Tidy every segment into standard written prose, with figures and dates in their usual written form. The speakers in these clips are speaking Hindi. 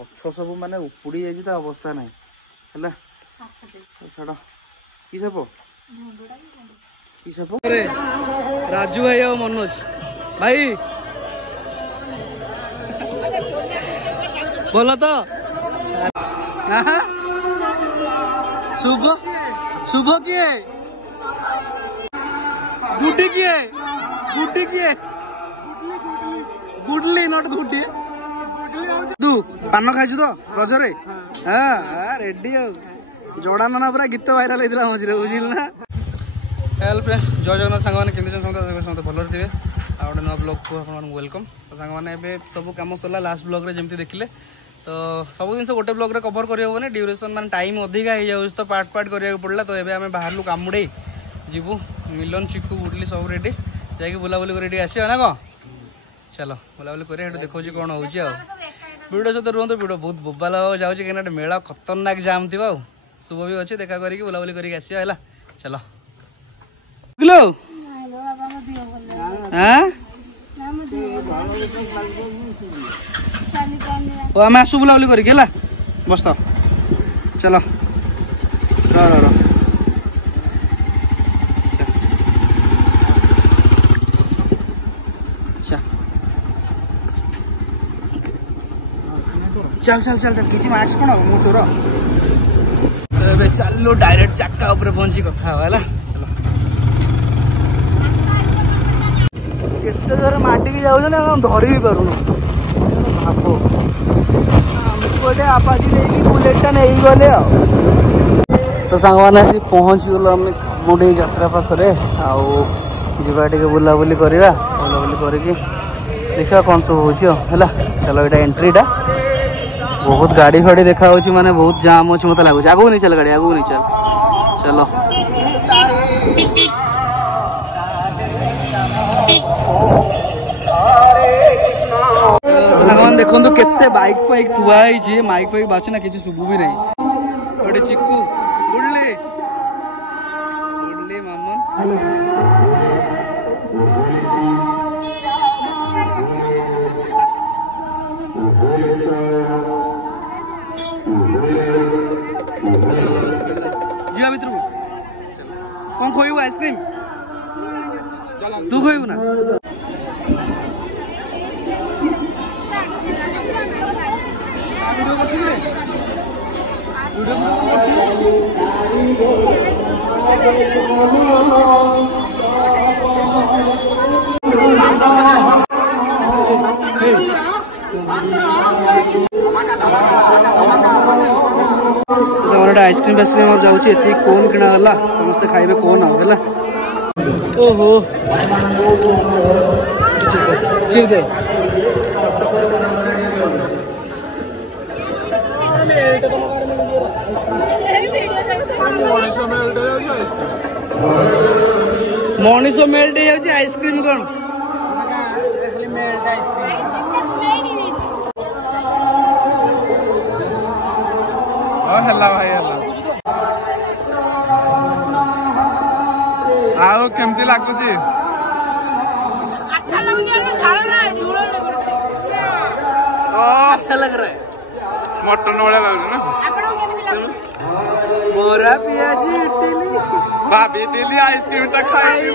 गछ सब माने उपुड़ी जाइए तो अवस्था ना है छाड़ कि साप कि साप राजू भाई और मनोज भाई बोलो तो शुभ शुभ किए गुड्डी किए गुड्डी किए गुडली नॉट गुड्डी तू पान खाई तो रजरे हाँ रेडी जोड़ा ना पूरा गीत भाइराल होता मझे बुझिल ना हेलो फ्रेंड्स जय जगन्नाथ सांग मैंने केमती समस्त भल थे आ गए नुआ ब्लॉग को आपको वेलकम तो सांग मैंने सब कम सरला लास्ट ब्लॉग रे जमती देखिले तो सब जिन गोटे ब्लॉग रे कवर कर ड्यूरेशन मान टाइम अधिका हो जाए तो पार्ट पार्ट करा पड़ा तो ये आम बाहर कामुड़े जीवु मिलन चिकू गुडली सब रेडी जा बुलाबुली कर आसो ना कौन चलो बुलाबुली कर देखा कौन हो वीडियो सहित रुहतु वीडियो बहुत बोबाल जाऊँगी कहीं मेला खतरनाक जाम थी शुभ भी अच्छे देखा करके बुलाबुली करके आसो चलो आम आसु बुलाबुली करके बस तो चलो चल चल चल चल किसी मास्क कौन मु चोर चलो डायरेक्ट चाका ऊपर पहुंची कथा है चलो केते जोर माटी की जाऊँ धरी भी पार भाव गोटे आपाची लेकिन बुलेटा नहीं गले तो सांग मैंने आसी पहुँची गल आम मुझे यात्रा पाखे आवा टे बुलाबुली करवा बुलाबुली करके देखा कौन सब हो चलो यहाँ एंट्रीटा बहुत गाड़ी फाड़ी देखा माने बहुत जाम अच्छे मत लगुच आगू नहीं चल गाड़ी आगू नहीं चल चलो भगवान देखो तो केते बाइक फाइक थुआ माइक फाइक बाचुना किसी शुभु भी नहीं गोटे चिक्कू गुडली गुडली मामन जीवा भितर कौन खोइबू आइसक्रीम तू खोइबू ना आइसक्रीम फाइसक्रीम और जाऊँगी ये कौन किना गला समस्ते खाइबे कौन आला ओहो दे मनीष मेल्ट हो आइसक्रीम कौन भाई आओ केमती लगुच अच्छा लग रहा है मटन वाला लग ना बोरा पियाजी इडली भाभी दिली आइसक्रीम टा खाई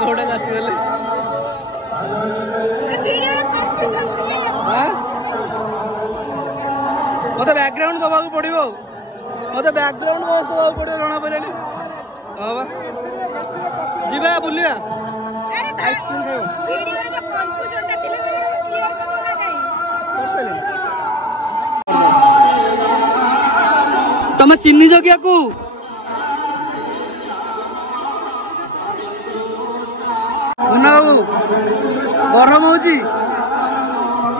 सांग गोटा आसीगले मत बैकग्राउंड दबा पड़ो मत बैकग्राउंड बस दबा पड़ो जना पड़े हाँ बा जीवा बुलिया आइसक्रीम तुम चिन्ह जो क्या को गरम हो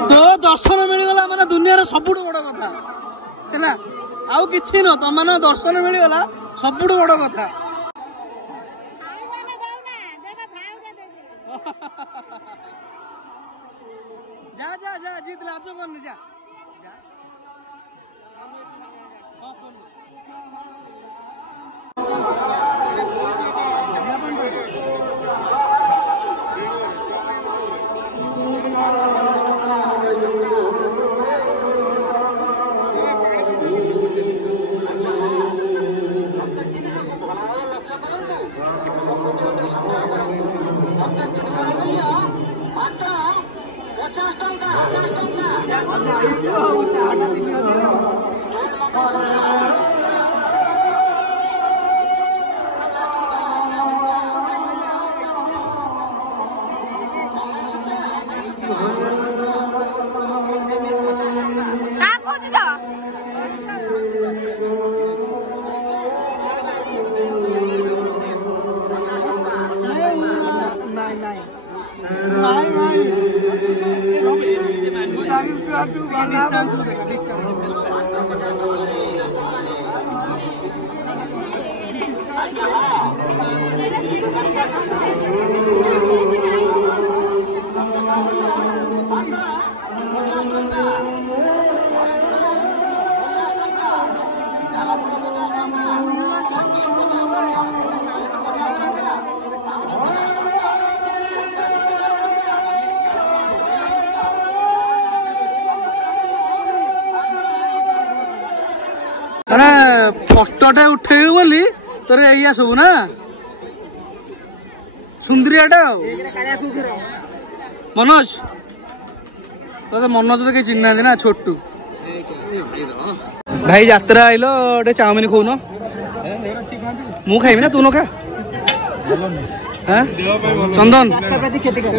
तो दर्शन मिलगला माने दुनिया सबुठ बड़ कथा है आउ कि न तुम मान दर्शन मिलगला सबुठ बड़ कथा जा जा जा जीत लाज कर जा फटोटे उठे बोली तोर या सब ना सुंदरियाटा मनोज तो मनोज के चिन्ह ना छोटू भाई यात्रा आइल गोटे चाउमिन खाऊन मु खाइबी ना तू न खा चंदन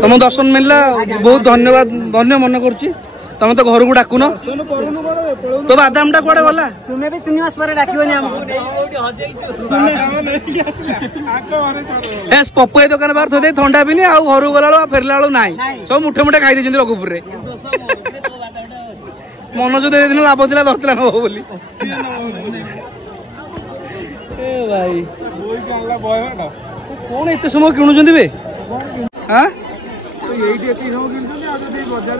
तुम दर्शन मिलला बहुत धन्यवाद धन्य मन करुच्ची तुम तो घर को डाकुन तो बादाम टा कड़े गला तुम्हें भी 3 मास पर डाकिबनी हमको ए पप्पू दुकान बाहर थोदे ठंडा भी नहीं आ घर गला फेरला ना सब मुठे मुठे खाई देछन रघुपुर रे मनोज दे दिन लाभ दिला धरतला न बोली ए भाई कौन एते समय किणुचंदी बे हां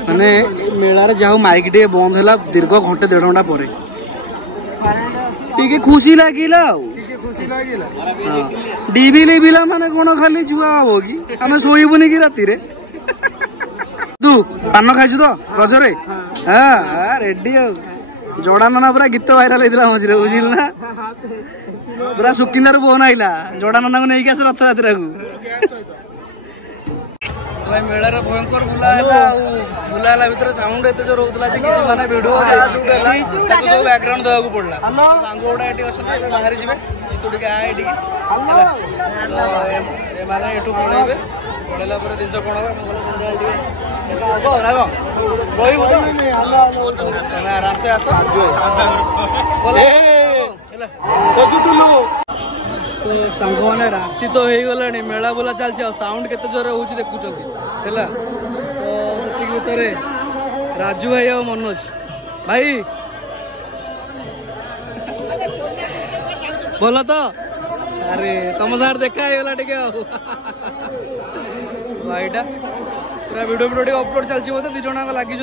माने मेलार जाऊ माइक टे बंद है दीर्घ घंटे 1.5 घंटा पर टी खुशी लगिला डीबी लिबिला माने कौन खाली जुआ हम कि आम शोबुनि कि राति तू पान खाई तो रजरे हाँ रेडी जोड़ा नाना पूरा गीत भाइराल होता मझे बुझिल ना पूरा सुकिंदार फोन आईला जोड़ा नाना को नहीं आस रथ यात्रा को मेलार भयंकर बुला भर साउंड एत जो रोला माने भिडियो सब बैकग्राउंड देवा पड़ा सांग गुड़ा ये अच्छा बाहर जी तू टे माने पलैबे पलैला जिन कौन आराम से आस तो सांग मैंने राति तो हो गला मेला बुला चलती साउंड केते जोर हो देखुं है तो भितर राजू भाई और मनोज भाई बोल तो अरे तुम सार देखा है टे भाईटा पूरा वीडियो अपलोड चलती बोलते 2 जन लगी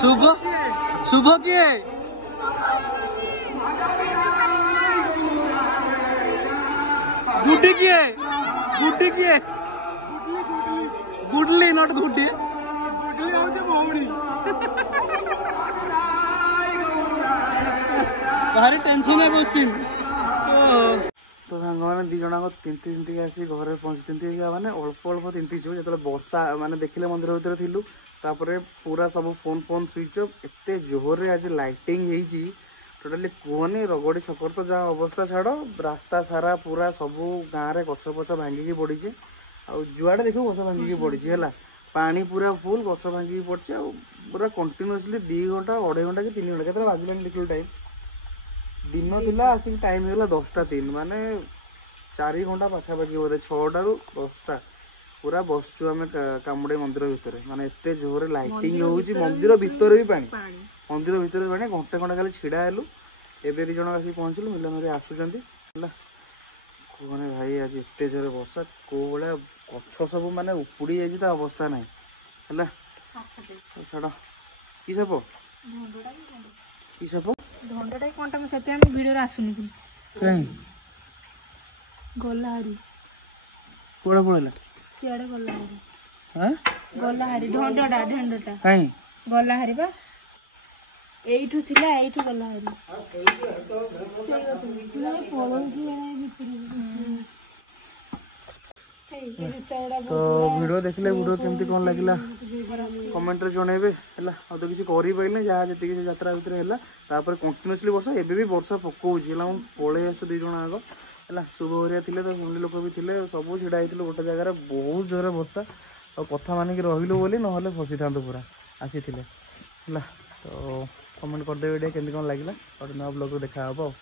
शुभ शुभ किए गुड्डी किए गुडली नॉट गुड्डी भारी टेंशन है क्वेश्चन तो सांग मैंने दी जन तिंती तिंती आसी घर पहुंची तिंती मैंने अल्प अल्प तिंतीचु जो वर्षा माने देखिले मंदिर भीतर थिलु तापरे पूरा सब फोन फोन स्विच ऑफ एते जोर रे आज लाइटिंग हेची टोटाली कोने रगड़ी छकर तो जहाँ अवस्था छाड़ रास्ता सारा पूरा सब गाँव में गछ पछ भांगिकी पड़ी आ जुआड़े देख गछ भांगिकी पड़ी है पानी पूरा फुल गछ भांगिकी पड़े पूरा कंटिन्यूअसली 2 घंटा 2.5 घंटा कि 3 घंटा के बाजिलानी देखिल टाइम दिन थिला आसिक टाइम होगा 10:03 माने 4 घंटा पाखापाखि बोधे 6टा ରୁ 10ଟା पूरा बसचु आम कामुड़े मंदिर भितर माने एते जोर लाइटिंग होउची मंदिर भितर भी पानी मंदिर भितर भी पानी घंटे घंटा खाली छिड़ा हेलु एबे 2 जण आसी पहुंचलु मिलनरे आसुचंती हला कोने भाई आज एते जोर वर्षा को बळा गछ सब माने उपुड़ी जाई ता अवस्था नाही हला छडा की सप धंडाटा कोनटा में सते हम वीडियो रे आसुनी कहीं गोलाहारी कोड़ा पड़ला सियाड़े गोलाहारी हां गोलाहारी ढंडटा कहीं गोलाहारी बा एइठु थिला एइठु गोलाहारी नहीं पळन की तो वीडियो देखले वीडियो केमती कौन लगिला कमेंट रे जणेबे हला आ तो किसी करि पाइले जहा जति किसी यात्रा भीतर हला तापर कंटीन्यूअसली वर्षा एबे भी वर्षा पकोउची हला हम पळे आसु 2 जण आगो हला शुभ होरिया थिले तो फैमिली लोक भी थिले सब छिड़ा हितलो गोटे जगह रे बहुत जोर वर्षा और कथा माने कि रहिलो बोली न हले फसी थांतो पूरा आसी थिले हला तो कमेंट कर देबे केमती कौन लगिला और नया ब्लॉग देखा हबो।